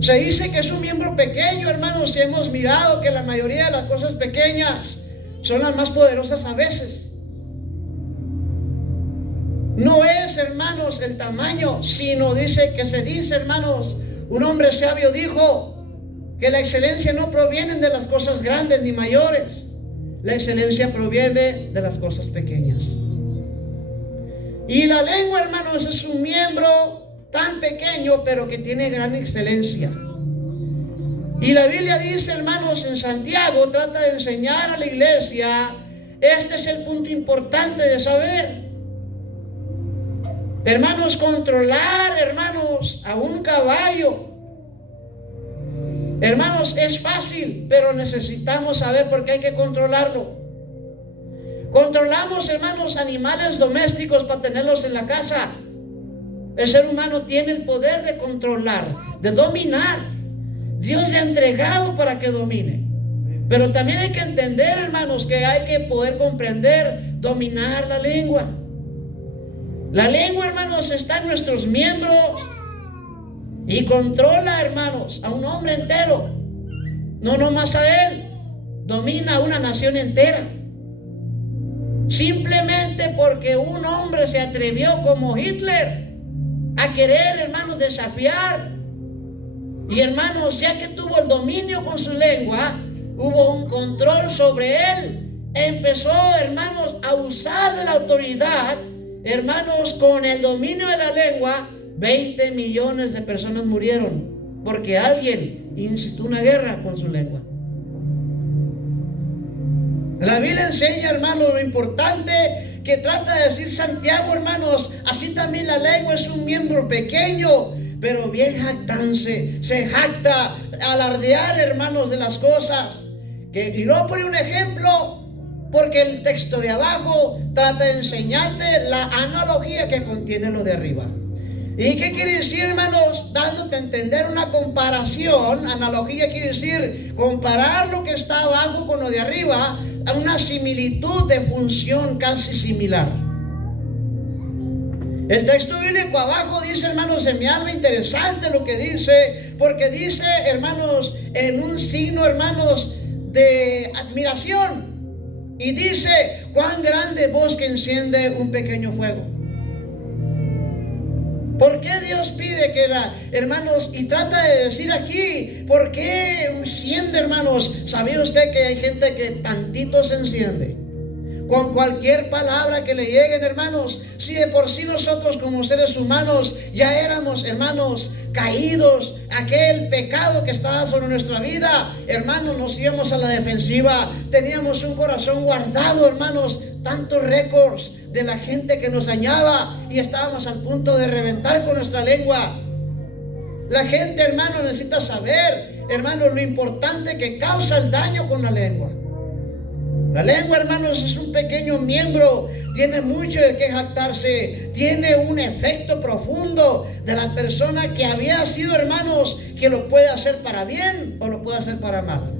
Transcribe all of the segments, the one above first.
Se dice que es un miembro pequeño, hermanos, y hemos mirado que la mayoría de las cosas pequeñas son las más poderosas a veces. No es, hermanos, el tamaño, sino se dice, hermanos, un hombre sabio dijo que la excelencia no proviene de las cosas grandes ni mayores. La excelencia proviene de las cosas pequeñas. Y la lengua, hermanos, es un miembro tan pequeño, pero que tiene gran excelencia. Y la Biblia dice, hermanos, en Santiago, trata de enseñar a la iglesia, este es el punto importante de saber. Hermanos, controlar, hermanos, a un caballo, hermanos, es fácil, pero necesitamos saber por qué hay que controlarlo. Controlamos, hermanos, animales domésticos para tenerlos en la casa. El ser humano tiene el poder de controlar, de dominar. Dios le ha entregado para que domine. Pero también hay que entender, hermanos, que hay que poder comprender, dominar la lengua. La lengua, hermanos, está en nuestros miembros y controla, hermanos, a un hombre entero. No nomás a él, domina a una nación entera. Simplemente porque un hombre se atrevió como Hitler a querer, hermanos, desafiar. Y, hermanos, ya que tuvo el dominio con su lengua, hubo un control sobre él. Empezó, hermanos, a usar de la autoridad. Hermanos, con el dominio de la lengua, 20 millones de personas murieron porque alguien incitó una guerra con su lengua. La Biblia enseña, hermanos, lo importante que trata de decir Santiago, hermanos. Así también la lengua es un miembro pequeño, pero bien jactante, se jacta, alardear, hermanos, de las cosas. Y luego pone un ejemplo, porque el texto de abajo trata de enseñarte la analogía que contiene lo de arriba. ¿Y qué quiere decir, hermanos? Dándote a entender una comparación. Analogía quiere decir comparar lo que está abajo con lo de arriba, a una similitud de función casi similar. El texto bíblico abajo dice, hermanos, se me algo interesante lo que dice, porque dice, hermanos, en un signo, hermanos, de admiración. Y dice, cuán grande bosque enciende un pequeño fuego. ¿Por qué Dios pide que hermanos, y trata de decir aquí, ¿por qué enciende, hermanos? ¿Sabía usted que hay gente que tantito se enciende? Con cualquier palabra que le lleguen, hermanos. Si de por sí nosotros como seres humanos ya éramos, hermanos, caídos, aquel pecado que estaba sobre nuestra vida, hermanos, nos íbamos a la defensiva. Teníamos un corazón guardado, hermanos, tantos récords de la gente que nos dañaba y estábamos al punto de reventar con nuestra lengua. La gente, hermano, necesita saber, hermanos, lo importante que causa el daño con la lengua. La lengua, hermanos, es un pequeño miembro, tiene mucho de qué jactarse, tiene un efecto profundo de la persona que había sido, hermanos, que lo puede hacer para bien o lo puede hacer para mal.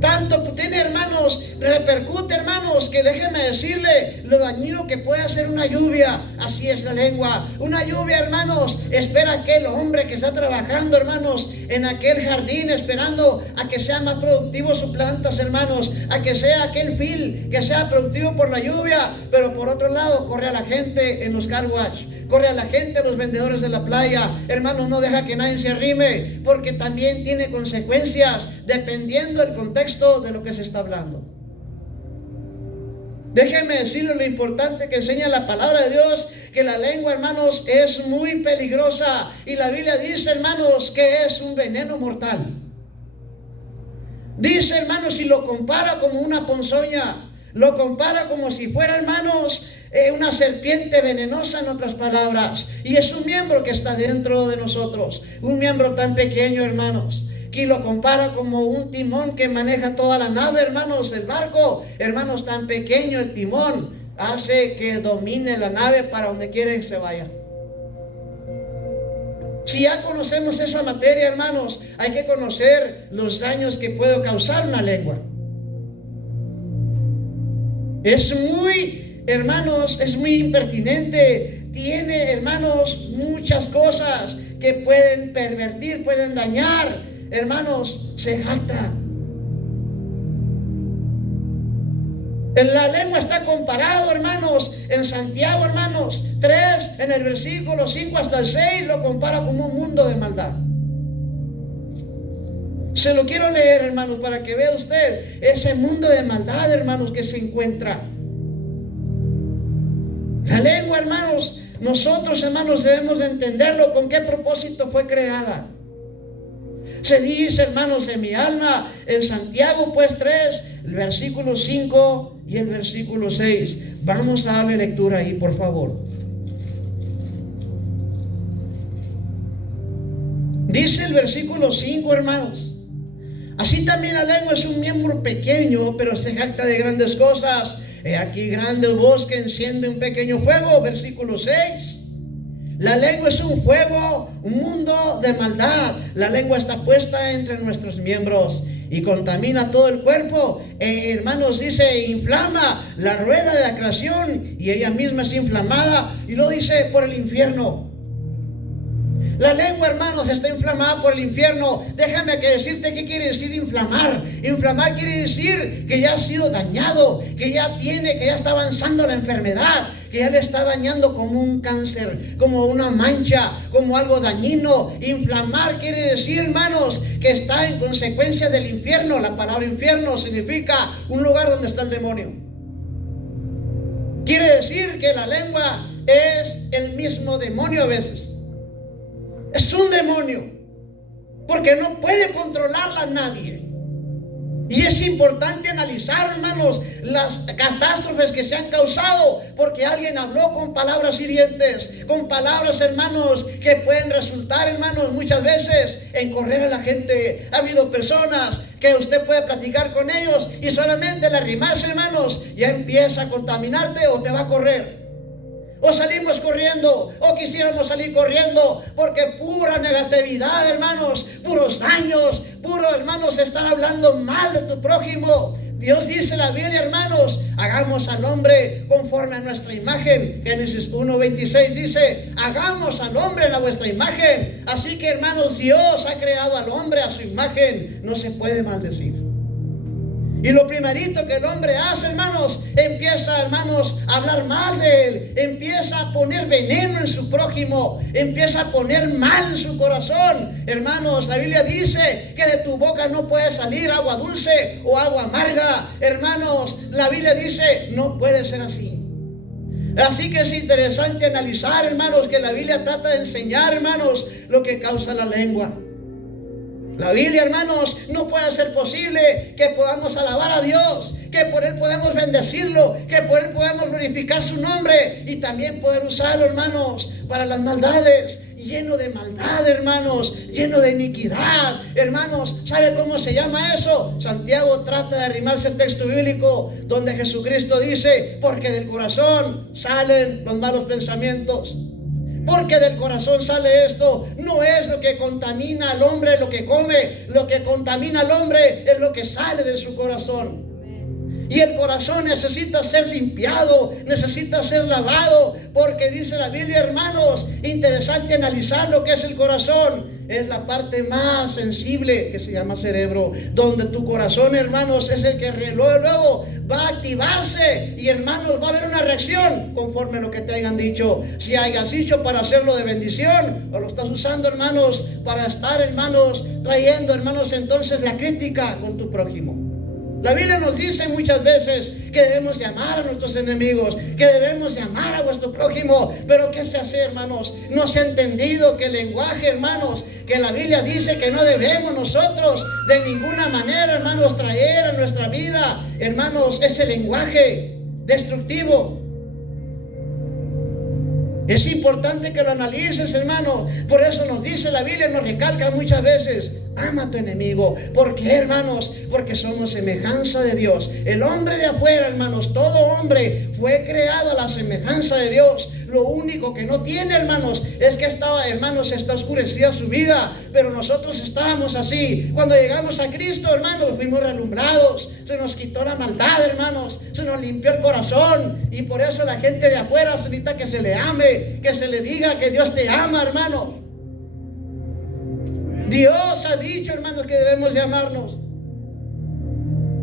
Tanto tiene, hermanos, repercute, hermanos, que déjeme decirle lo dañino que puede hacer una lluvia. Así es la lengua. Una lluvia, hermanos, espera aquel hombre que está trabajando, hermanos, en aquel jardín, esperando a que sea más productivo sus plantas, hermanos, a que sea aquel fil que sea productivo por la lluvia. Pero por otro lado, corre a la gente en los car wash, corre a la gente, a los vendedores de la playa, hermanos, no deja que nadie se arrime, porque también tiene consecuencias dependiendo del contexto de lo que se está hablando. Déjenme decirles lo importante que enseña la palabra de Dios, que la lengua, hermanos, es muy peligrosa. Y la Biblia dice, hermanos, que es un veneno mortal. Dice, hermanos, y lo compara como una ponzoña, lo compara como si fuera, hermanos, una serpiente venenosa, en otras palabras. Y es un miembro que está dentro de nosotros, un miembro tan pequeño, hermanos, que lo compara como un timón que maneja toda la nave, hermanos, el barco. Hermanos, tan pequeño el timón hace que domine la nave para donde quiera que se vaya. Si ya conocemos esa materia, hermanos, hay que conocer los daños que puede causar una lengua. Es muy, hermanos, es muy impertinente tiene, hermanos, muchas cosas que pueden pervertir, pueden dañar. Hermanos, se jacta. La lengua está comparado, hermanos, en Santiago, hermanos, 3, en el versículo 5 hasta el 6, lo compara como un mundo de maldad. Se lo quiero leer, hermanos, para que vea usted ese mundo de maldad, hermanos, que se encuentra. La lengua, hermanos, nosotros, hermanos, debemos de entenderlo, con qué propósito fue creada. Se dice, hermanos, en mi alma, en Santiago, pues 3, el versículo 5 y el versículo 6. Vamos a darle lectura ahí, por favor. Dice el versículo 5, hermanos: así también la lengua es un miembro pequeño, pero se jacta de grandes cosas. He aquí grande bosque enciende un pequeño fuego. Versículo 6. La lengua es un fuego, un mundo de maldad. La lengua está puesta entre nuestros miembros y contamina todo el cuerpo. Hermanos, dice, inflama la rueda de la creación y ella misma es inflamada. Y lo dice por el infierno. La lengua, hermanos, está inflamada por el infierno. Déjame que decirte qué quiere decir inflamar. Inflamar quiere decir que ya ha sido dañado, que ya está avanzando la enfermedad, que ya le está dañando como un cáncer, como una mancha, como algo dañino. Inflamar quiere decir, hermanos, que está en consecuencia del infierno. La palabra infierno significa un lugar donde está el demonio. Quiere decir que la lengua es el mismo demonio a veces. Es un demonio, porque no puede controlarla nadie. Y es importante analizar, hermanos, las catástrofes que se han causado porque alguien habló con palabras hirientes, con palabras, hermanos, que pueden resultar, hermanos, muchas veces en correr a la gente. Ha habido personas que usted puede platicar con ellos y solamente al arrimarse, hermanos, ya empieza a contaminarte o te va a correr. O salimos corriendo, o quisiéramos salir corriendo, porque pura negatividad, hermanos, puros daños, puro, hermanos, estar hablando mal de tu prójimo. Dios dice en la Biblia, hermanos, hagamos al hombre conforme a nuestra imagen. Génesis 1:26 dice, hagamos al hombre a vuestra imagen. Así que, hermanos, Dios ha creado al hombre a su imagen. No se puede maldecir. Y lo primerito que el hombre hace, hermanos, empieza, hermanos, a hablar mal de él, empieza a poner veneno en su prójimo, empieza a poner mal en su corazón. Hermanos, la Biblia dice que de tu boca no puede salir agua dulce o agua amarga. Hermanos, la Biblia dice, no puede ser así. Así que es interesante analizar, hermanos, que la Biblia trata de enseñar, hermanos, lo que causa la lengua. La Biblia, hermanos, no puede ser posible que podamos alabar a Dios, que por Él podemos bendecirlo, que por Él podemos glorificar su nombre y también poder usarlo, hermanos, para las maldades. Lleno de maldad, hermanos, lleno de iniquidad. Hermanos, ¿sabe cómo se llama eso? Santiago trata de arrimarse al texto bíblico donde Jesucristo dice, porque del corazón salen los malos pensamientos. Porque del corazón sale esto. No es lo que contamina al hombre lo que come. Lo que contamina al hombre es lo que sale de su corazón. Y el corazón necesita ser limpiado, necesita ser lavado, porque dice la Biblia, hermanos, interesante analizar lo que es el corazón. Es la parte más sensible que se llama cerebro, donde tu corazón, hermanos, es el que luego va a activarse y, hermanos, va a haber una reacción conforme a lo que te hayan dicho. Si hayas dicho para hacerlo de bendición o lo estás usando, hermanos, para estar, hermanos, trayendo, hermanos, entonces la crítica con tu prójimo. La Biblia nos dice muchas veces que debemos de amar a nuestros enemigos, que debemos de amar a vuestro prójimo. Pero ¿qué se hace, hermanos? No se ha entendido que el lenguaje, hermanos, que la Biblia dice que no debemos nosotros de ninguna manera, hermanos, traer a nuestra vida, hermanos, ese lenguaje destructivo. Es importante que lo analices, hermano. Por eso nos dice la Biblia, nos recalca muchas veces, ama a tu enemigo. ¿Por qué, hermanos? Porque somos semejanza de Dios. El hombre de afuera, hermanos, todo hombre fue creado a la semejanza de Dios. Lo único que no tiene, hermanos, es que está oscurecida su vida. Pero nosotros estábamos así. Cuando llegamos a Cristo, hermanos, fuimos relumbrados. Se nos quitó la maldad, hermanos. Se nos limpió el corazón. Y por eso la gente de afuera necesita que se le ame, que se le diga que Dios te ama, hermano. Dios ha dicho, hermanos, que debemos de amarnos.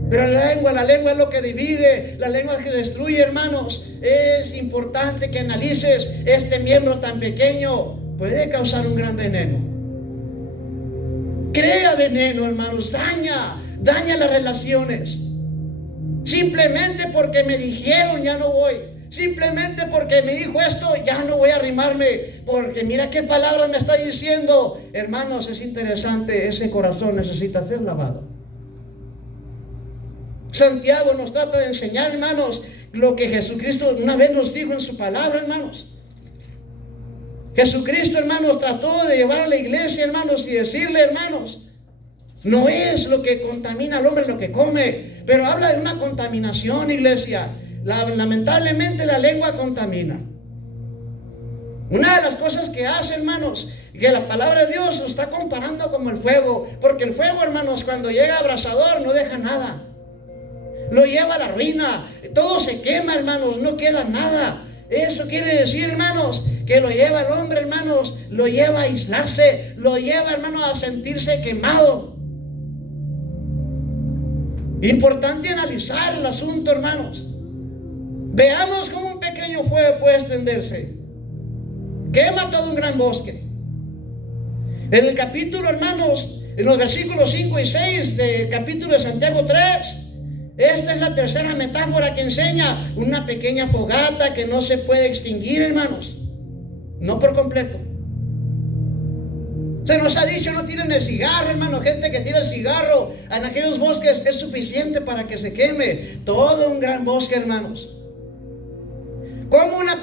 Pero la lengua es lo que divide, la lengua que destruye, hermanos. Es importante que analices este miembro tan pequeño. Puede causar un gran veneno. Crea veneno, hermanos. Daña las relaciones. Simplemente porque me dijeron, ya no voy. Simplemente porque me dijo esto, ya no voy a arrimarme. Porque mira qué palabras me está diciendo. Hermanos, es interesante. Ese corazón necesita ser lavado. Santiago nos trata de enseñar, hermanos, lo que Jesucristo una vez nos dijo en su palabra, hermanos. Jesucristo, hermanos, trató de llevar a la iglesia, hermanos, y decirle, hermanos, no es lo que contamina al hombre lo que come, pero habla de una contaminación, iglesia. Lamentablemente la lengua contamina. Una de las cosas que hace, hermanos, que la palabra de Dios lo está comparando como el fuego, porque el fuego, hermanos, cuando llega abrasador no deja nada. Lo lleva a la ruina, todo se quema, hermanos, no queda nada. Eso quiere decir, hermanos, que lo lleva al hombre, hermanos, lo lleva a aislarse, lo lleva, hermanos, a sentirse quemado. Importante analizar el asunto, hermanos. Veamos cómo un pequeño fuego puede extenderse. Quema todo un gran bosque. En el capítulo, hermanos, en los versículos 5 y 6 del capítulo de Santiago 3, esta es la tercera metáfora que enseña una pequeña fogata que no se puede extinguir, hermanos. No por completo. Se nos ha dicho, no tiren el cigarro, hermano. Gente que tira el cigarro en aquellos bosques es suficiente para que se queme todo un gran bosque, hermanos. ¿Cómo una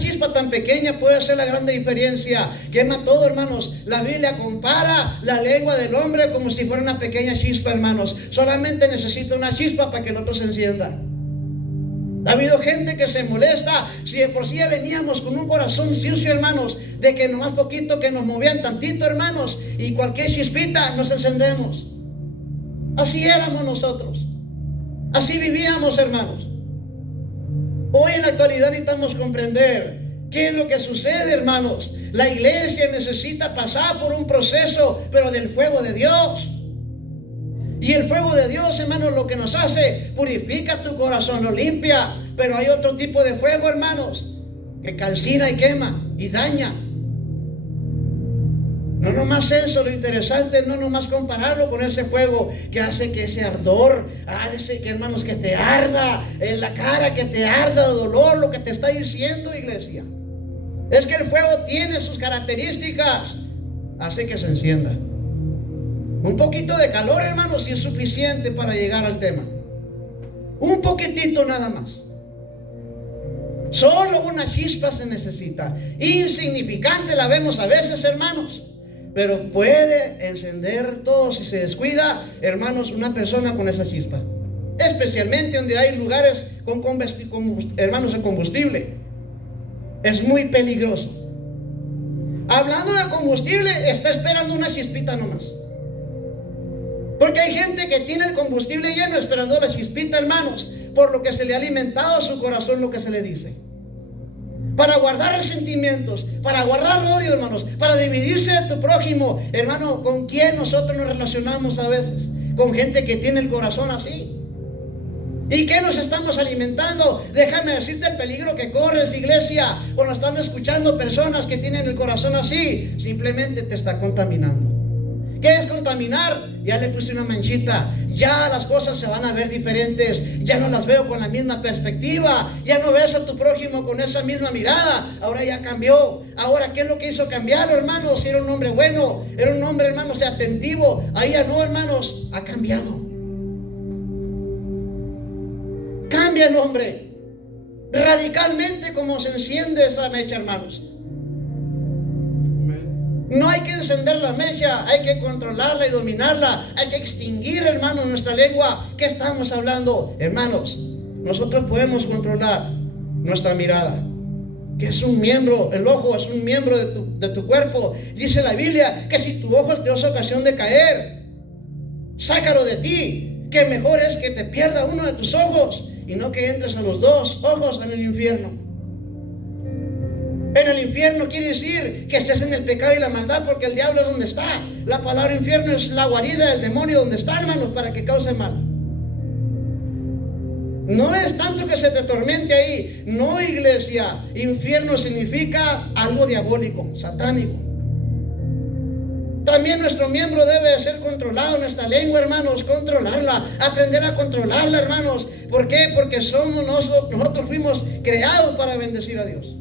chispa tan pequeña puede hacer la grande diferencia? Quema todo, hermanos. La Biblia compara la lengua del hombre como si fuera una pequeña chispa, hermanos. Solamente necesita una chispa para que el otro se encienda. Ha habido gente que se molesta. Si de por sí ya veníamos con un corazón sucio, hermanos, de que nomás poquito que nos movían tantito, hermanos, y cualquier chispita nos encendemos. Así éramos nosotros. Así vivíamos, hermanos. Hoy en la actualidad necesitamos comprender qué es lo que sucede, hermanos. La iglesia necesita pasar por un proceso, pero del fuego de Dios. Y el fuego de Dios, hermanos, lo que nos hace, purifica tu corazón, lo limpia. Pero hay otro tipo de fuego, hermanos, que calcina y quema y daña. No nomás eso, lo interesante es no nomás compararlo con ese fuego que hace que ese ardor, hace que, hermanos, que te arda en la cara, que te arda de dolor, lo que te está diciendo, iglesia. Es que el fuego tiene sus características, hace que se encienda. Un poquito de calor, hermanos, si es suficiente para llegar al tema. Un poquitito nada más. Solo una chispa se necesita. Insignificante la vemos a veces, hermanos, pero puede encender todo si se descuida, hermanos, una persona con esa chispa. Especialmente donde hay lugares con hermanos, de combustible. Es muy peligroso. Hablando de combustible, está esperando una chispita nomás. Porque hay gente que tiene el combustible lleno esperando la chispita, hermanos, por lo que se le ha alimentado a su corazón, lo que se le dice. Para guardar resentimientos, para guardar odio, hermanos, para dividirse de tu prójimo. Hermano, ¿con quién nosotros nos relacionamos a veces? Con gente que tiene el corazón así. ¿Y qué nos estamos alimentando? Déjame decirte el peligro que corres, iglesia, cuando están escuchando personas que tienen el corazón así. Simplemente te está contaminando. ¿Qué es contaminar? Ya le puse una manchita. Ya las cosas se van a ver diferentes. Ya no las veo con la misma perspectiva. Ya no ves a tu prójimo con esa misma mirada. Ahora ya cambió. Ahora, ¿qué es lo que hizo cambiarlo, hermanos? Si era un hombre bueno, era un hombre, hermanos, atentivo. Ahí ya no, hermanos, ha cambiado. Cambia el hombre radicalmente como se enciende esa mecha, hermanos. No hay que encender la mecha, hay que controlarla y dominarla. Hay que extinguir, hermanos, nuestra lengua. ¿Qué estamos hablando? Hermanos, nosotros podemos controlar nuestra mirada. que es un miembro, el ojo es un miembro de tu cuerpo. Dice la Biblia que si tu ojo te da ocasión de caer, sácalo de ti, que mejor es que te pierda uno de tus ojos y no que entres a los dos ojos en el infierno. En el infierno quiere decir que estés en el pecado y la maldad, porque el diablo es donde está. La palabra infierno es la guarida del demonio donde está, hermanos, para que cause mal. No es tanto que se te atormente ahí. No, iglesia. Infierno significa algo diabólico, satánico. También nuestro miembro debe ser controlado, nuestra lengua, hermanos, controlarla, aprender a controlarla, hermanos. ¿Por qué? Porque nosotros fuimos creados para bendecir a Dios.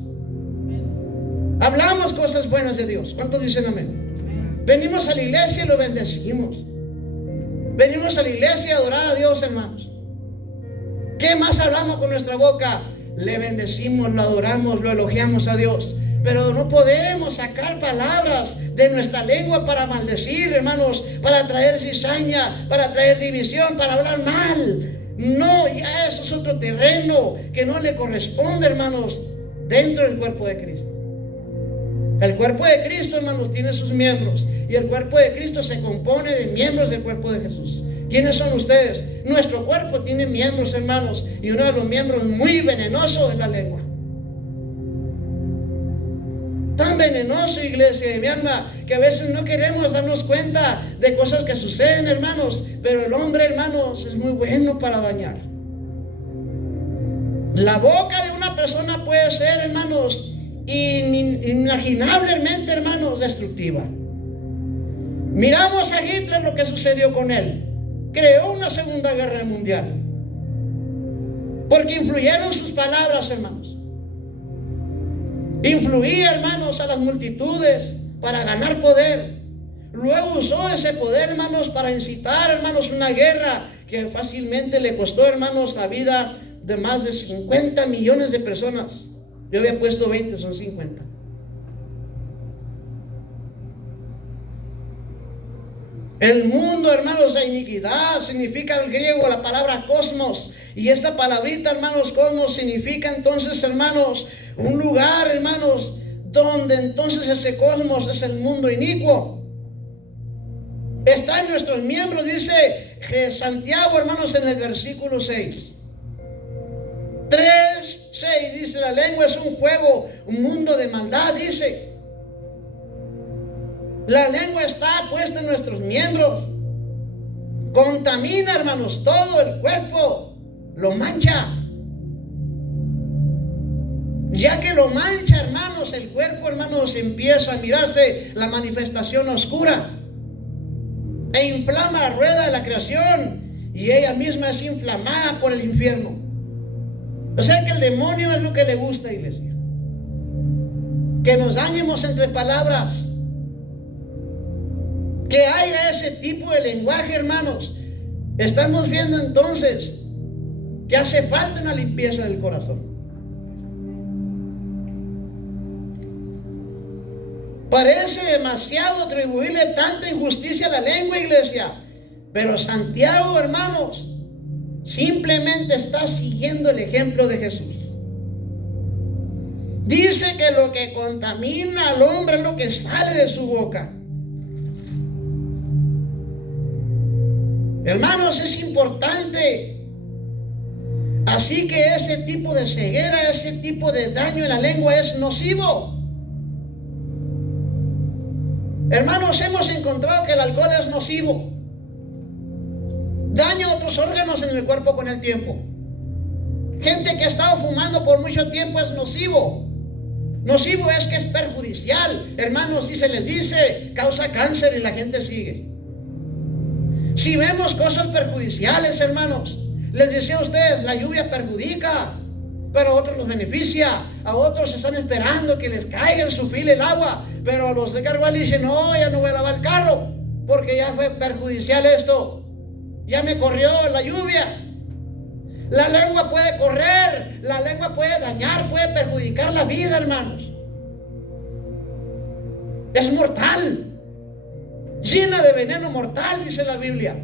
Hablamos cosas buenas de Dios. ¿Cuántos dicen amén? Venimos a la iglesia y lo bendecimos. Venimos a la iglesia a adorar a Dios, hermanos. ¿Qué más hablamos con nuestra boca? Le bendecimos, lo adoramos, lo elogiamos a Dios. Pero no podemos sacar palabras de nuestra lengua para maldecir, hermanos, para traer cizaña, para traer división, para hablar mal. No, ya eso es otro terreno que no le corresponde, hermanos, dentro del cuerpo de Cristo. El cuerpo de Cristo, hermanos, tiene sus miembros, y el cuerpo de Cristo se compone de miembros del cuerpo de Jesús. ¿Quiénes son ustedes? Nuestro cuerpo tiene miembros, hermanos, y uno de los miembros muy venenoso es la lengua. Tan venenoso, iglesia de mi alma, que a veces no queremos darnos cuenta de cosas que suceden, hermanos, pero el hombre, hermanos, es muy bueno para dañar. La boca de una persona puede ser, hermanos, inimaginablemente, hermanos, destructiva. Miramos a Hitler, lo que sucedió con él. Creó una segunda guerra mundial porque influyeron sus palabras, hermanos. Influía, hermanos, a las multitudes para ganar poder. Luego usó ese poder, hermanos, para incitar, hermanos, una guerra que fácilmente le costó, hermanos, la vida de más de 50 millones de personas. Yo había puesto 20, son 50. El mundo, hermanos, de iniquidad significa el griego la palabra cosmos. Y esta palabrita, hermanos, cosmos significa entonces, hermanos, un lugar, hermanos, donde entonces ese cosmos es el mundo inicuo. Está en nuestros miembros, dice Santiago, hermanos, en el versículo 6. 3:6 dice: la lengua es un fuego, un mundo de maldad, dice. La lengua está puesta en nuestros miembros. Contamina, hermanos, todo el cuerpo. Lo mancha. Ya que lo mancha, hermanos, el cuerpo, hermanos, empieza a mirarse la manifestación oscura. E inflama la rueda de la creación. Y ella misma es inflamada por el infierno. O sea que el demonio es lo que le gusta, iglesia. Que nos dañemos entre palabras. Que haya ese tipo de lenguaje, hermanos. Estamos viendo entonces que hace falta una limpieza del corazón. Parece demasiado atribuirle tanta injusticia a la lengua, iglesia. Pero Santiago, hermanos, simplemente está siguiendo el ejemplo de Jesús. Dice que lo que contamina al hombre es lo que sale de su boca. Hermanos, es importante. Así que ese tipo de ceguera, ese tipo de daño en la lengua es nocivo. Hermanos, hemos encontrado que el alcohol es nocivo. Daña otros órganos en el cuerpo con el tiempo. Gente que ha estado fumando por mucho tiempo es nocivo. Nocivo es que es perjudicial. Hermanos, si se les dice, causa cáncer y la gente sigue. Si vemos cosas perjudiciales, hermanos, les decía a ustedes, la lluvia perjudica, pero a otros los beneficia. A otros están esperando que les caiga en su fila el agua, pero a los de Carval dicen: no, ya no voy a lavar el carro porque ya fue perjudicial esto, ya me corrió la lluvia. La lengua puede correr, la lengua puede dañar, puede perjudicar la vida, hermanos. Es mortal, llena de veneno mortal, dice la Biblia.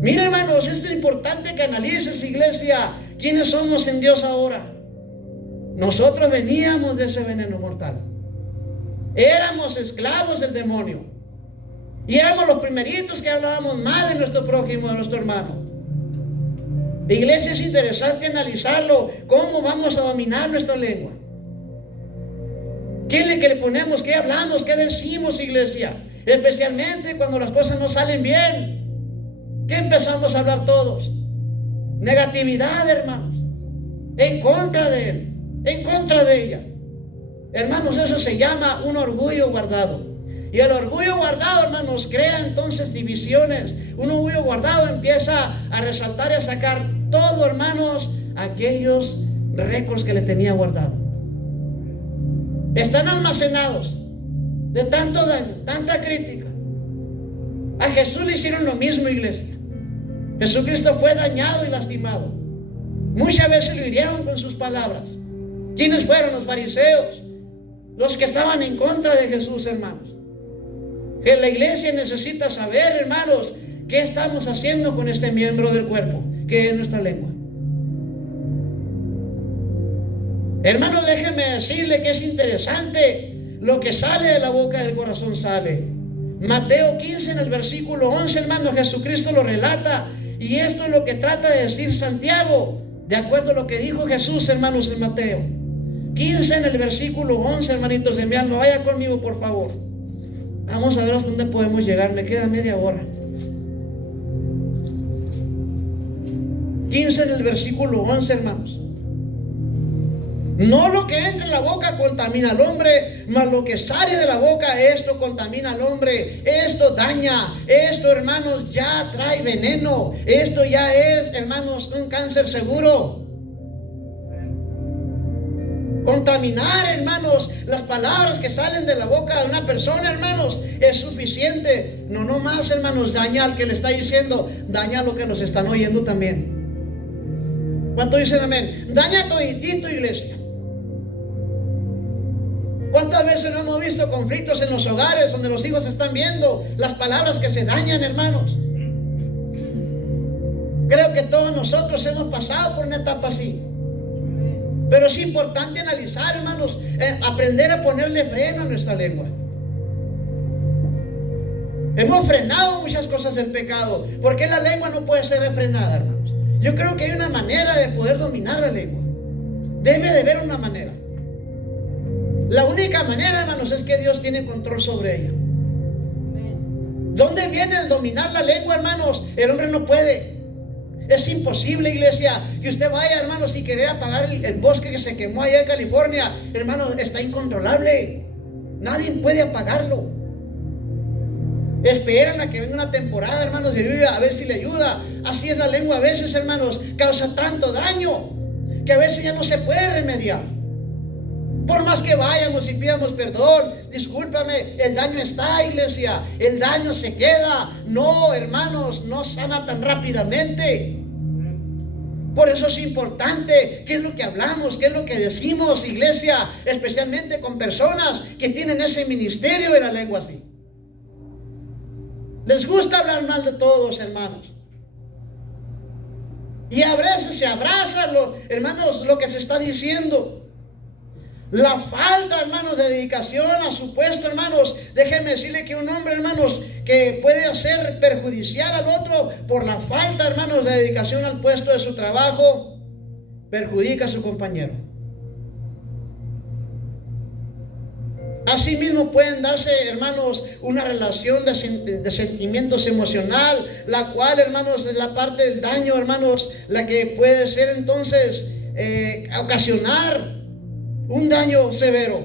Mira, hermanos, es importante que analices, iglesia, quiénes somos en Dios ahora. Nosotros veníamos de ese veneno mortal. Éramos esclavos del demonio. Y éramos los primeritos que hablábamos mal de nuestro prójimo, de nuestro hermano. Iglesia, es interesante analizarlo. ¿Cómo vamos a dominar nuestra lengua? ¿Qué le ponemos? ¿Qué hablamos? ¿Qué decimos, iglesia? Especialmente cuando las cosas no salen bien. ¿Qué empezamos a hablar todos? Negatividad, hermanos. En contra de él, en contra de ella. Hermanos, eso se llama un orgullo guardado. Y el orgullo guardado, hermanos, crea entonces divisiones. Un orgullo guardado empieza a resaltar y a sacar todo, hermanos, aquellos récords que le tenía guardado. Están almacenados de tanto daño, tanta crítica. A Jesús le hicieron lo mismo, iglesia. Jesucristo fue dañado y lastimado. Muchas veces lo hirieron con sus palabras. ¿Quiénes fueron? Los fariseos, los que estaban en contra de Jesús, hermanos. Que la iglesia necesita saber, hermanos, qué estamos haciendo con este miembro del cuerpo, que es nuestra lengua. Hermanos, déjenme decirle que es interesante. Lo que sale de la boca del corazón sale. Mateo 15 en el versículo 11, hermanos, Jesucristo lo relata. Y esto es lo que trata de decir Santiago, de acuerdo a lo que dijo Jesús, hermanos, en Mateo 15 en el versículo 11, hermanitos de mi alma. Vaya conmigo, por favor. Vamos a ver hasta dónde podemos llegar. Me queda media hora. 15 en el versículo 11, hermanos. No lo que entra en la boca contamina al hombre, mas lo que sale de la boca, esto contamina al hombre. Esto daña. Esto, hermanos, ya trae veneno. Esto ya es, hermanos, un cáncer seguro. Contaminar, hermanos, las palabras que salen de la boca de una persona, hermanos, es suficiente. No más, hermanos, daña al que le está diciendo, daña a lo que nos están oyendo también. ¿Cuánto dicen amén? Daña toditito, iglesia. ¿Cuántas veces no hemos visto conflictos en los hogares donde los hijos están viendo las palabras que se dañan, hermanos? Creo que todos nosotros hemos pasado por una etapa así. Pero es importante analizar, hermanos, aprender a ponerle freno a nuestra lengua. Hemos frenado muchas cosas del pecado. ¿Por qué la lengua no puede ser refrenada, hermanos? Yo creo que hay una manera de poder dominar la lengua. Debe de haber una manera. La única manera, hermanos, es que Dios tiene control sobre ella. ¿Dónde viene el dominar la lengua, hermanos? El hombre no puede. Es imposible, iglesia, que usted vaya, hermanos, y querer apagar el bosque que se quemó allá en California. Hermanos, está incontrolable. Nadie puede apagarlo. Esperan a que venga una temporada, hermanos, de lluvia, a ver si le ayuda. Así es la lengua a veces, hermanos. Causa tanto daño que a veces ya no se puede remediar. Por más que vayamos y pidamos perdón, discúlpame, el daño está, iglesia. El daño se queda. No, hermanos, no sana tan rápidamente. Por eso es importante qué es lo que hablamos, qué es lo que decimos, iglesia, especialmente con personas que tienen ese ministerio de la lengua así. Les gusta hablar mal de todos, hermanos. Y a veces se abrazan, hermanos, lo que se está diciendo. La falta, hermanos, de dedicación a su puesto, hermanos. Déjenme decirle que un hombre, hermanos, que puede hacer perjudicial al otro por la falta, hermanos, de dedicación al puesto de su trabajo, perjudica a su compañero. Asimismo pueden darse, hermanos, una relación de sentimientos emocional, la cual, hermanos, es la parte del daño, hermanos, la que puede ser entonces ocasionar un daño severo.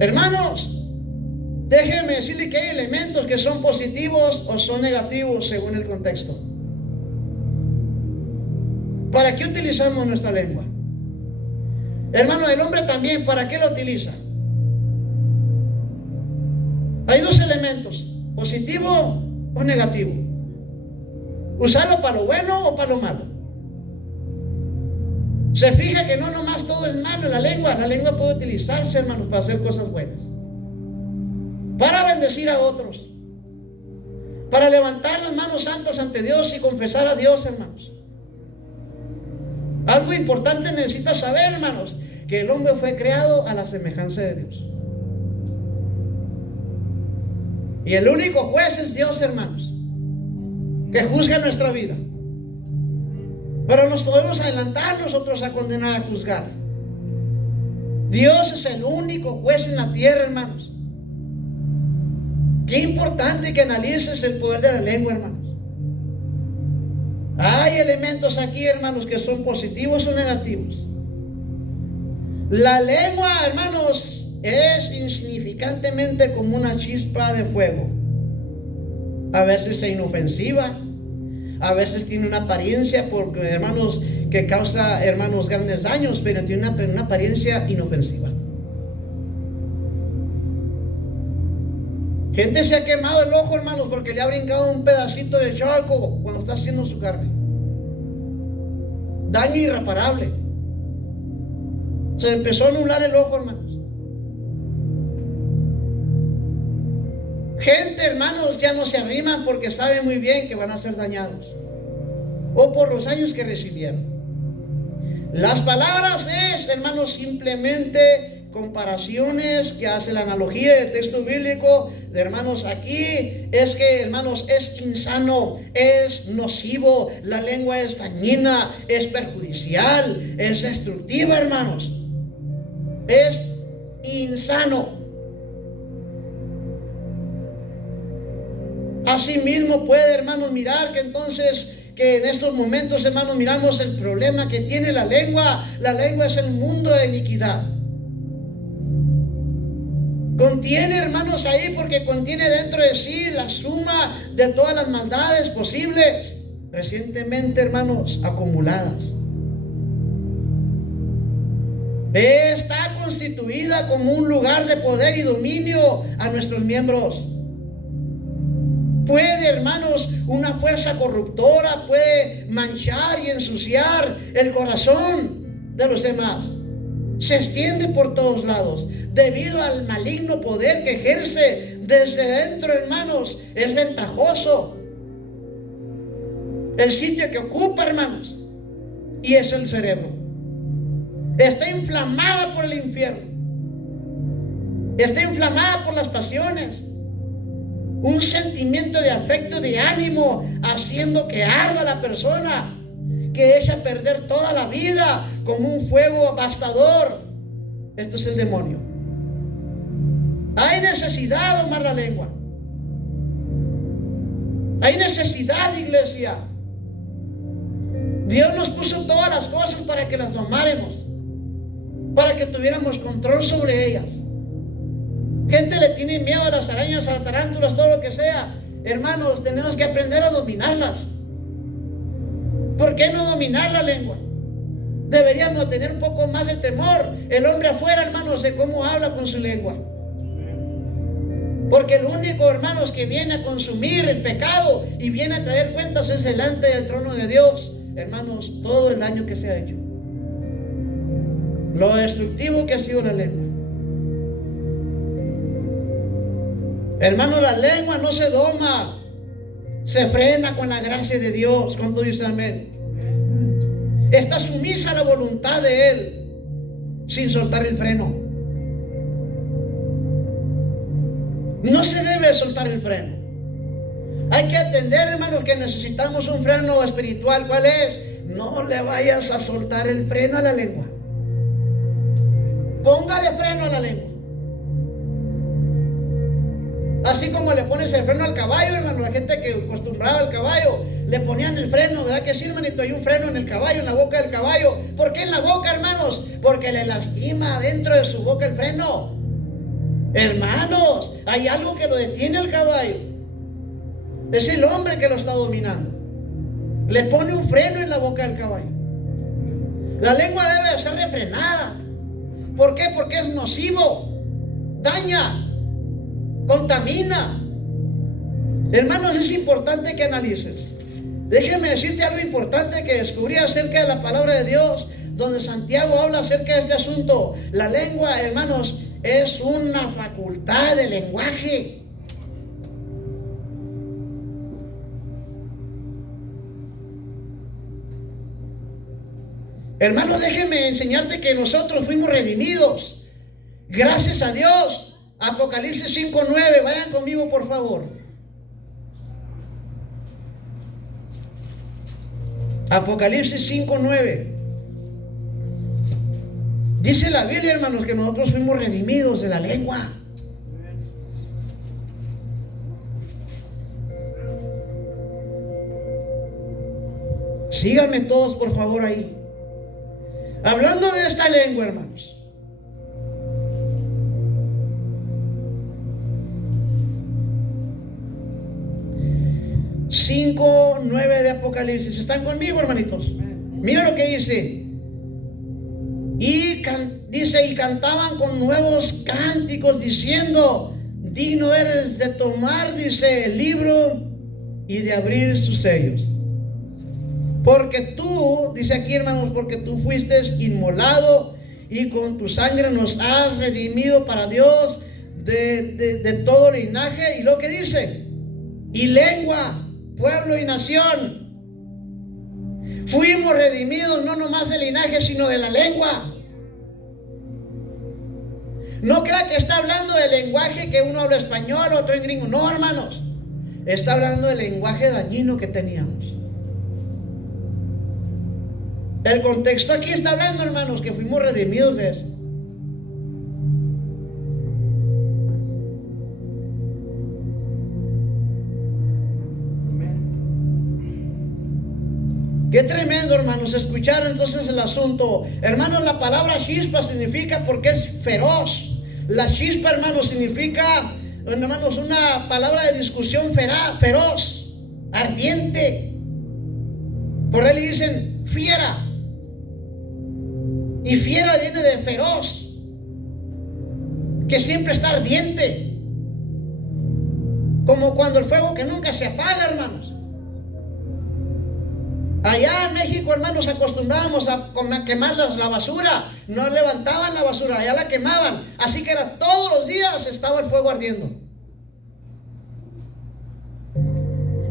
Hermanos, déjenme decirle que hay elementos que son positivos o son negativos según el contexto. ¿Para qué utilizamos nuestra lengua? Hermano, el hombre también, ¿para qué la utiliza? Hay dos elementos, positivo o negativo. Usarlo para lo bueno o para lo malo. Se fija que no nomás todo es malo en la lengua. La lengua puede utilizarse, hermanos, para hacer cosas buenas, para bendecir a otros, para levantar las manos santas ante Dios y confesar a Dios, hermanos. Algo importante necesitas saber, hermanos, que el hombre fue creado a la semejanza de Dios. Y el único juez es Dios, hermanos, que juzga nuestra vida. Pero nos podemos adelantar nosotros a condenar, a juzgar. Dios es el único juez en la tierra, hermanos. Qué importante que analices el poder de la lengua, hermanos. Hay elementos aquí, hermanos, que son positivos o negativos. La lengua, hermanos, es insignificantemente como una chispa de fuego. A veces es inofensiva, a veces tiene una apariencia, porque, hermanos, que causa, hermanos, grandes daños, pero tiene una apariencia inofensiva. Gente se ha quemado el ojo, hermanos, porque le ha brincado un pedacito de charco cuando está haciendo su carne. Daño irreparable. Se empezó a nublar el ojo, hermanos. Gente, hermanos, ya no se arriman porque saben muy bien que van a ser dañados, o por los daños que recibieron. Las palabras es, hermanos, simplemente comparaciones que hace la analogía del texto bíblico. De hermanos, aquí es que, hermanos, es insano, es nocivo, la lengua es dañina, es perjudicial, es destructiva, hermanos. Es insano. Asimismo puede, hermanos, mirar que entonces, que en estos momentos, hermanos, miramos el problema que tiene la lengua. La lengua es el mundo de iniquidad. Contiene, hermanos, ahí porque contiene dentro de sí la suma de todas las maldades posibles, recientemente, hermanos, acumuladas. Está constituida como un lugar de poder y dominio a nuestros miembros. Puede, hermanos, una fuerza corruptora puede manchar y ensuciar el corazón de los demás. Se extiende por todos lados debido al maligno poder que ejerce desde dentro, hermanos. Es ventajoso el sitio que ocupa, hermanos, y es el cerebro. Está inflamada por el infierno, está inflamada por las pasiones, un sentimiento de afecto, de ánimo, haciendo que arda la persona, que echa a perder toda la vida como un fuego abastador. Esto es el demonio. Hay necesidad de domar la lengua. Hay necesidad, iglesia. Dios nos puso todas las cosas para que las domáramos, para que tuviéramos control sobre ellas. Gente le tiene miedo a las arañas, a las tarántulas, todo lo que sea. Hermanos, tenemos que aprender a dominarlas. ¿Por qué no dominar la lengua? Deberíamos tener un poco más de temor. El hombre afuera, hermanos, de cómo habla con su lengua. Porque el único, hermanos, que viene a consumir el pecado y viene a traer cuentas es delante del trono de Dios. Hermanos, todo el daño que se ha hecho, lo destructivo que ha sido la lengua. Hermanos, la lengua no se doma, se frena con la gracia de Dios. ¿Cuánto dicen amén? Está sumisa a la voluntad de Él, sin soltar el freno. No se debe soltar el freno. Hay que entender, hermanos, que necesitamos un freno espiritual. ¿Cuál es? No le vayas a soltar el freno a la lengua. Póngale freno a la lengua. Así como le pones el freno al caballo, hermano. La gente que acostumbraba al caballo, le ponían el freno, ¿verdad que sí, hermanito? Hay un freno en el caballo, en la boca del caballo. ¿Por qué en la boca, hermanos? Porque le lastima dentro de su boca el freno. Hermanos, hay algo que lo detiene al caballo. Es el hombre que lo está dominando. Le pone un freno en la boca del caballo. La lengua debe ser refrenada. ¿Por qué? Porque es nocivo, daña, contamina. Hermanos, es importante que analices. Déjeme decirte algo importante que descubrí acerca de la palabra de Dios, donde Santiago habla acerca de este asunto. La lengua, hermanos, es una facultad de lenguaje. Hermano, déjeme enseñarte que nosotros fuimos redimidos. Gracias a Dios. Apocalipsis 5:9. Vayan conmigo, por favor. Apocalipsis 5:9. Dice la Biblia, hermanos, que nosotros fuimos redimidos de la lengua. Síganme todos, por favor, ahí. Hablando de esta lengua, hermanos. Cinco, 9 de Apocalipsis. ¿Están conmigo, hermanitos? Mira lo que dice. Dice, y cantaban con nuevos cánticos diciendo: digno eres de tomar, dice, el libro y de abrir sus sellos. Porque tú, dice aquí, hermanos, porque tú fuiste inmolado y con tu sangre nos has redimido para Dios de todo linaje. Y lo que dice, y lengua, pueblo y nación. Fuimos redimidos no nomás del linaje, sino de la lengua. No crea que está hablando del lenguaje que uno habla español, otro en gringo. No, hermanos. Está hablando del lenguaje dañino que teníamos. El contexto aquí está hablando, hermanos, que fuimos redimidos de eso. Qué tremendo, hermanos, escuchar entonces el asunto. Hermanos, la palabra chispa significa porque es feroz. La chispa, hermanos, significa, hermanos, una palabra de discusión feroz, ardiente. Por ahí le dicen fiera. Y fiera viene de feroz, que siempre está ardiente. Como cuando el fuego que nunca se apaga, hermanos. Allá en México, hermanos, acostumbrábamos a quemar la basura. No levantaban la basura, allá la quemaban. Así que era todos los días estaba el fuego ardiendo.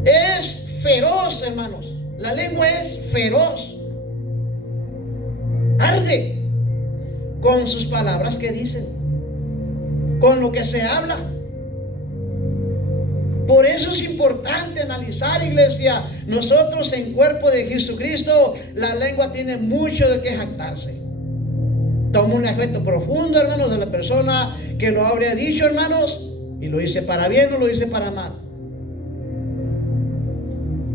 Es feroz, hermanos. La lengua es feroz. Arde con sus palabras que dicen, con lo que se habla. Por eso es importante analizar, iglesia. Nosotros en cuerpo de Jesucristo, la lengua tiene mucho de qué jactarse. Toma un efecto profundo, hermanos, de la persona que lo habría dicho, hermanos, y lo hice para bien o lo hice para mal.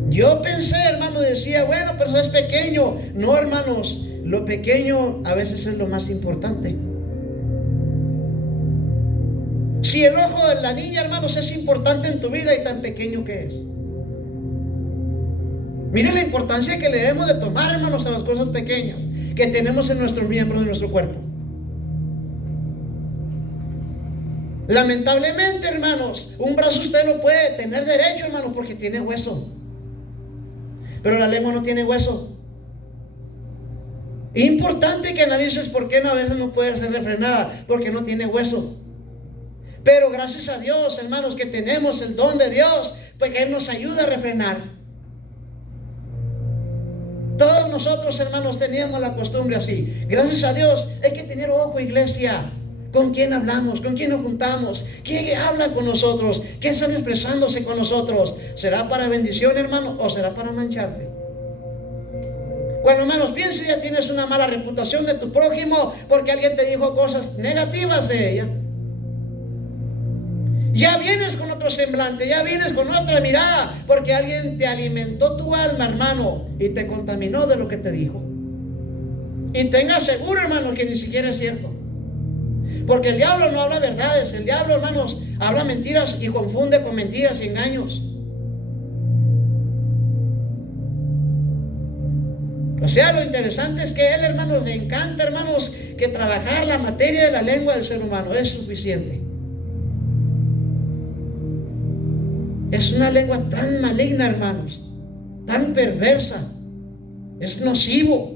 Yo pensé, hermano, decía, bueno, pero eso es pequeño. No, hermanos, lo pequeño a veces es lo más importante. Si el ojo de la niña, hermanos, es importante en tu vida y tan pequeño que es. Mire la importancia que le debemos de tomar, hermanos, a las cosas pequeñas que tenemos en nuestros miembros de nuestro cuerpo. Lamentablemente, hermanos, un brazo usted lo puede tener derecho, hermanos, porque tiene hueso. Pero la lengua no tiene hueso. Importante que analices por qué a veces no puede ser refrenada, porque no tiene hueso. Pero gracias a Dios, hermanos, que tenemos el don de Dios, pues que Él nos ayuda a refrenar. Todos nosotros, hermanos, teníamos la costumbre así. Gracias a Dios, hay que tener ojo, iglesia. ¿Con quién hablamos? ¿Con quién nos juntamos? ¿Quién habla con nosotros? ¿Qué están expresándose con nosotros? ¿Será para bendición, hermano, o será para mancharte? Cuando menos pienses, ya tienes una mala reputación de tu prójimo porque alguien te dijo cosas negativas de ella. Ya vienes con otro semblante, ya vienes con otra mirada, porque alguien te alimentó tu alma, hermano, y te contaminó de lo que te dijo. Y tenga seguro, hermano, que ni siquiera es cierto. Porque el diablo no habla verdades, el diablo, hermanos, habla mentiras y confunde con mentiras y engaños. O sea, lo interesante es que a él, hermanos, le encanta, hermanos, que trabajar la materia de la lengua del ser humano es suficiente. Es una lengua tan maligna, hermanos, tan perversa, es nocivo.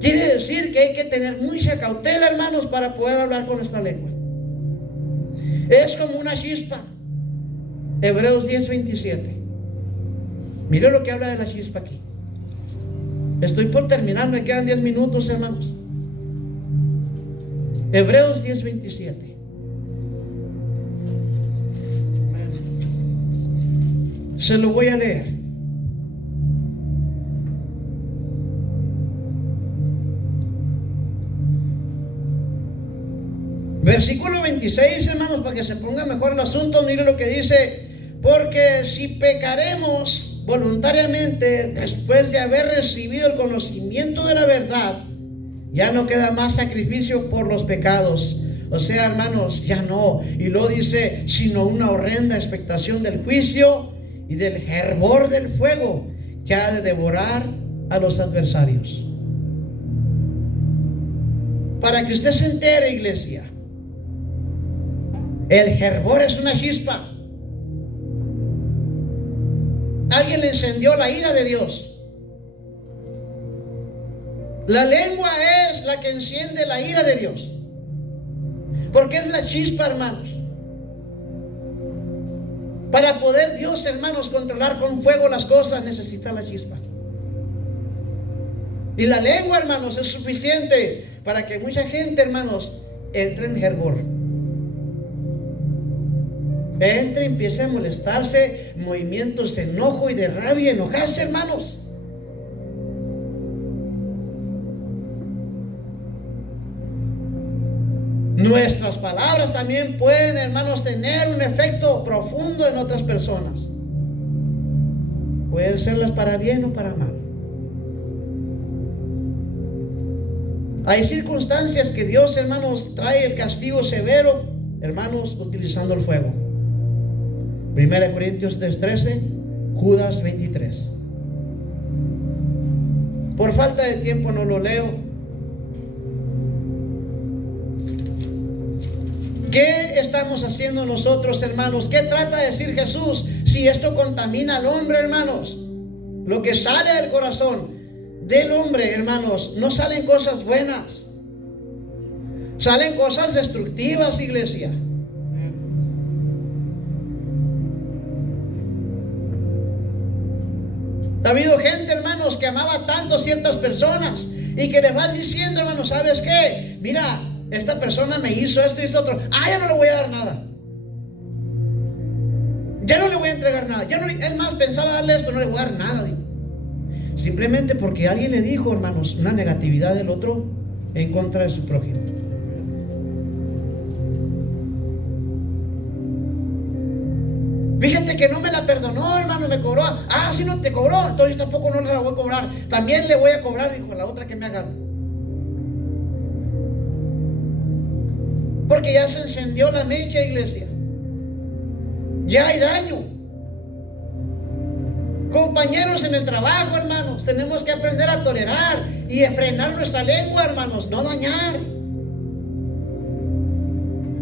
Quiere decir que hay que tener mucha cautela, hermanos, para poder hablar con nuestra lengua. Es como una chispa. Hebreos 10:27. Mire lo que habla de la chispa aquí. Estoy por terminar, me quedan 10 minutos, hermanos. Hebreos 10:27. Se lo voy a leer. Versículo 26, hermanos, para que se ponga mejor el asunto. Mire lo que dice: porque si pecaremos voluntariamente después de haber recibido el conocimiento de la verdad, ya no queda más sacrificio por los pecados. O sea, hermanos, ya no. Y luego dice, sino una horrenda expectación del juicio y del hervor del fuego que ha de devorar a los adversarios. Para que usted se entere, iglesia, el hervor es una chispa. Alguien le encendió la ira de Dios. La lengua es la que enciende la ira de Dios, porque es la chispa, hermanos. Para poder Dios, hermanos, controlar con fuego las cosas, necesita la chispa. Y la lengua, hermanos, es suficiente para que mucha gente, hermanos, entre en hervor. Entre, empiece a molestarse, movimientos de enojo y de rabia, enojarse, hermanos. Nuestras palabras también pueden, hermanos, tener un efecto profundo en otras personas. Pueden serlas para bien o para mal. Hay circunstancias que Dios, hermanos, trae el castigo severo, hermanos, utilizando el fuego. 1 Corintios 3:13, Judas 23. Por falta de tiempo no lo leo. ¿Qué estamos haciendo nosotros, hermanos? ¿Qué trata de decir Jesús? Si esto contamina al hombre, hermanos, lo que sale del corazón del hombre, hermanos, no salen cosas buenas, salen cosas destructivas, iglesia. Ha habido gente, hermanos, que amaba tanto a ciertas personas y que le vas diciendo, hermanos, ¿sabes qué? Mira, esta persona me hizo esto y esto otro. Ya no le voy a dar nada. Ya no le voy a entregar nada. Es más, pensaba darle esto, no le voy a dar nada. Digo. Simplemente porque alguien le dijo, hermanos, una negatividad del otro en contra de su prójimo. Fíjate que no me la perdonó, hermano, me cobró. Si no te cobró, entonces yo tampoco no la voy a cobrar. También le voy a cobrar, dijo, a la otra que me haga. Porque ya se encendió la mecha, iglesia. Ya hay daño. Compañeros en el trabajo, hermanos, tenemos que aprender a tolerar y a frenar nuestra lengua, hermanos, no dañar.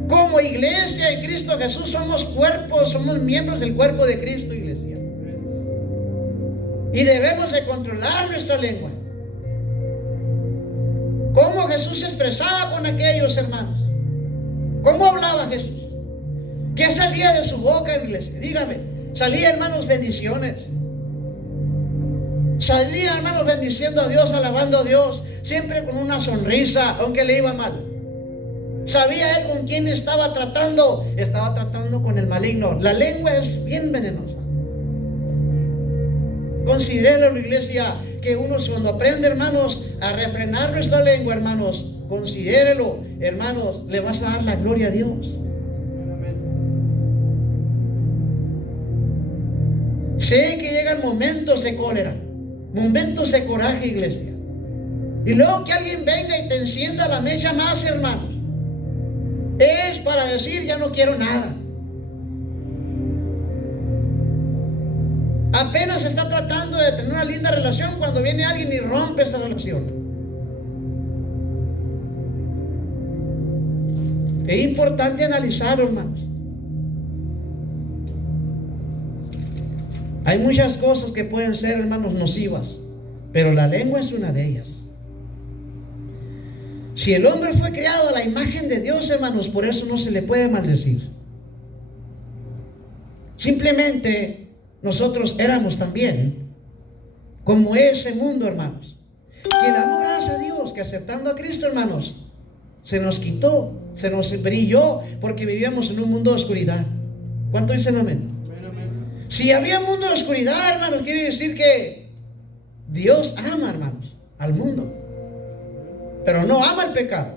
Como iglesia en Cristo Jesús somos cuerpos, somos miembros del cuerpo de Cristo, iglesia. Y debemos de controlar nuestra lengua. ¿Cómo Jesús se expresaba con aquellos, hermanos? ¿Cómo hablaba Jesús? ¿Qué salía de su boca, iglesia? Dígame, salía, hermanos, bendiciones. Salía, hermanos, bendiciendo a Dios, alabando a Dios, siempre con una sonrisa, aunque le iba mal. Sabía él con quién estaba tratando con el maligno. La lengua es bien venenosa. Considéralo, iglesia, que uno cuando aprende, hermanos, a refrenar nuestra lengua, hermanos, considérelo, hermanos, le vas a dar la gloria a Dios. Sé que llegan momentos de cólera, momentos de coraje, iglesia. Y luego que alguien venga y te encienda la mecha más, hermanos, es para decir, ya no quiero nada. Apenas está tratando de tener una linda relación cuando viene alguien y rompe esa relación. Es importante analizar, hermanos. Hay muchas cosas que pueden ser, hermanos, nocivas, pero la lengua es una de ellas. Si el hombre fue creado a la imagen de Dios, hermanos, por eso no se le puede maldecir. Simplemente nosotros éramos también como ese mundo, hermanos. Que damos gracias a Dios que aceptando a Cristo, hermanos, se nos quitó, se nos brilló, porque vivíamos en un mundo de oscuridad. ¿Cuánto dicen amén? Si había un mundo de oscuridad, hermanos, quiere decir que Dios ama, hermanos, al mundo, pero no ama el pecado.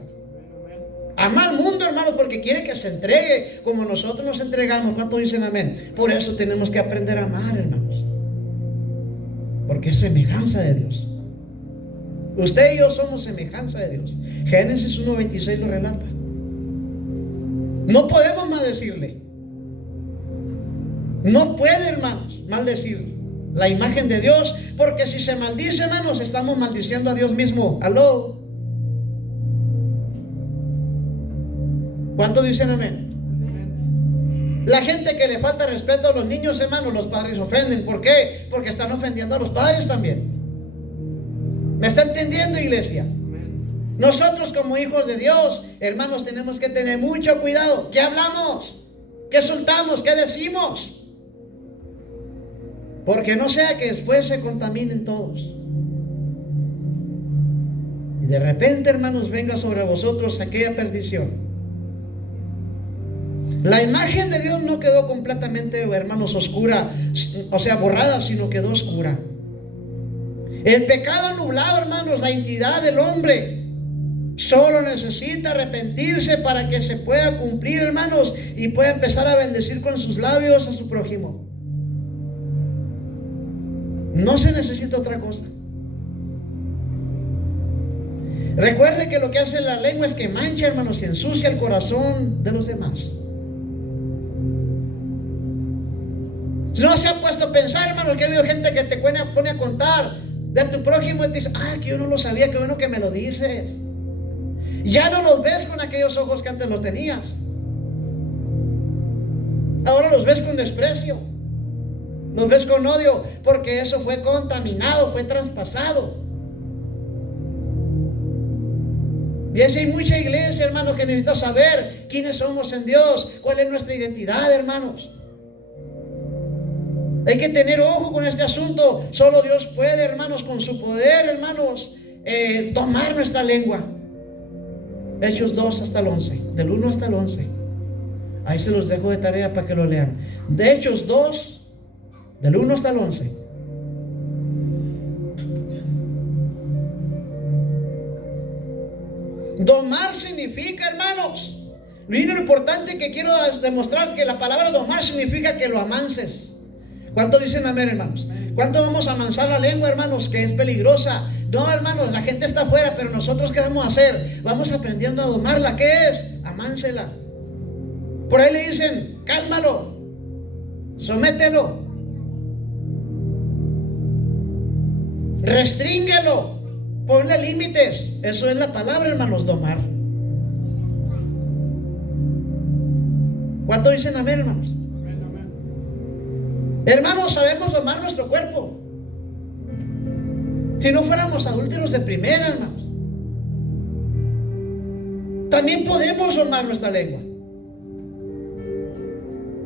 Ama al mundo, hermanos, porque quiere que se entregue como nosotros nos entregamos. ¿Cuánto dicen amén? Por eso tenemos que aprender a amar, hermanos, porque es semejanza de Dios. Usted y yo somos semejanza de Dios. Génesis 1:26 lo relata. No podemos maldecirle. No puede, hermanos, maldecir la imagen de Dios, porque si se maldice, hermanos, estamos maldiciendo a Dios mismo. ¿Aló? ¿Cuántos dicen amén? La gente que le falta respeto a los niños, hermanos, los padres ofenden. ¿Por qué? Porque están ofendiendo a los padres también. ¿Me está entendiendo, iglesia? Nosotros como hijos de Dios, hermanos, tenemos que tener mucho cuidado. ¿Qué hablamos? ¿Qué soltamos? ¿Qué decimos? Porque no sea que después se contaminen todos y de repente, hermanos, venga sobre vosotros aquella perdición. La imagen de Dios no quedó completamente, hermanos, oscura, o sea, borrada, sino quedó oscura. El pecado ha nublado, hermanos, la identidad del hombre. Solo necesita arrepentirse para que se pueda cumplir, hermanos, y pueda empezar a bendecir con sus labios a su prójimo. No se necesita otra cosa. Recuerde que lo que hace la lengua es que mancha, hermanos, y ensucia el corazón de los demás. Si no se han puesto a pensar, hermanos, que ha habido gente que te pone a contar de tu prójimo y te dice: ah, que yo no lo sabía, qué bueno que me lo dices. Ya no los ves con aquellos ojos que antes los tenías. Ahora los ves con desprecio, los ves con odio, porque eso fue contaminado, fue traspasado. Y así hay mucha iglesia, hermanos, que necesita saber quiénes somos en Dios, cuál es nuestra identidad, hermanos. Hay que tener ojo con este asunto. Solo Dios puede, hermanos, con su poder, hermanos, tomar nuestra lengua. Hechos 2 hasta el 11, del 1 hasta el 11. Ahí se los dejo de tarea para que lo lean. De Hechos 2, del 1 hasta el 11. Domar significa, hermanos, miren lo importante que quiero demostrar, que la palabra domar significa que lo amanses. ¿Cuántos dicen amén, hermanos? ¿Cuánto vamos a amansar la lengua, hermanos, que es peligrosa? No, hermanos, la gente está afuera, pero nosotros ¿qué vamos a hacer? Vamos aprendiendo a domarla. ¿Qué es? Amánsela. Por ahí le dicen: cálmalo, somételo, restrínguelo, ponle límites. Eso es la palabra, hermanos, domar. ¿Cuánto dicen amén, hermanos? Hermanos, sabemos domar nuestro cuerpo. Si no fuéramos adúlteros de primera, hermanos, también podemos domar nuestra lengua.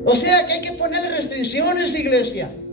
O sea que hay que ponerle restricciones, iglesia.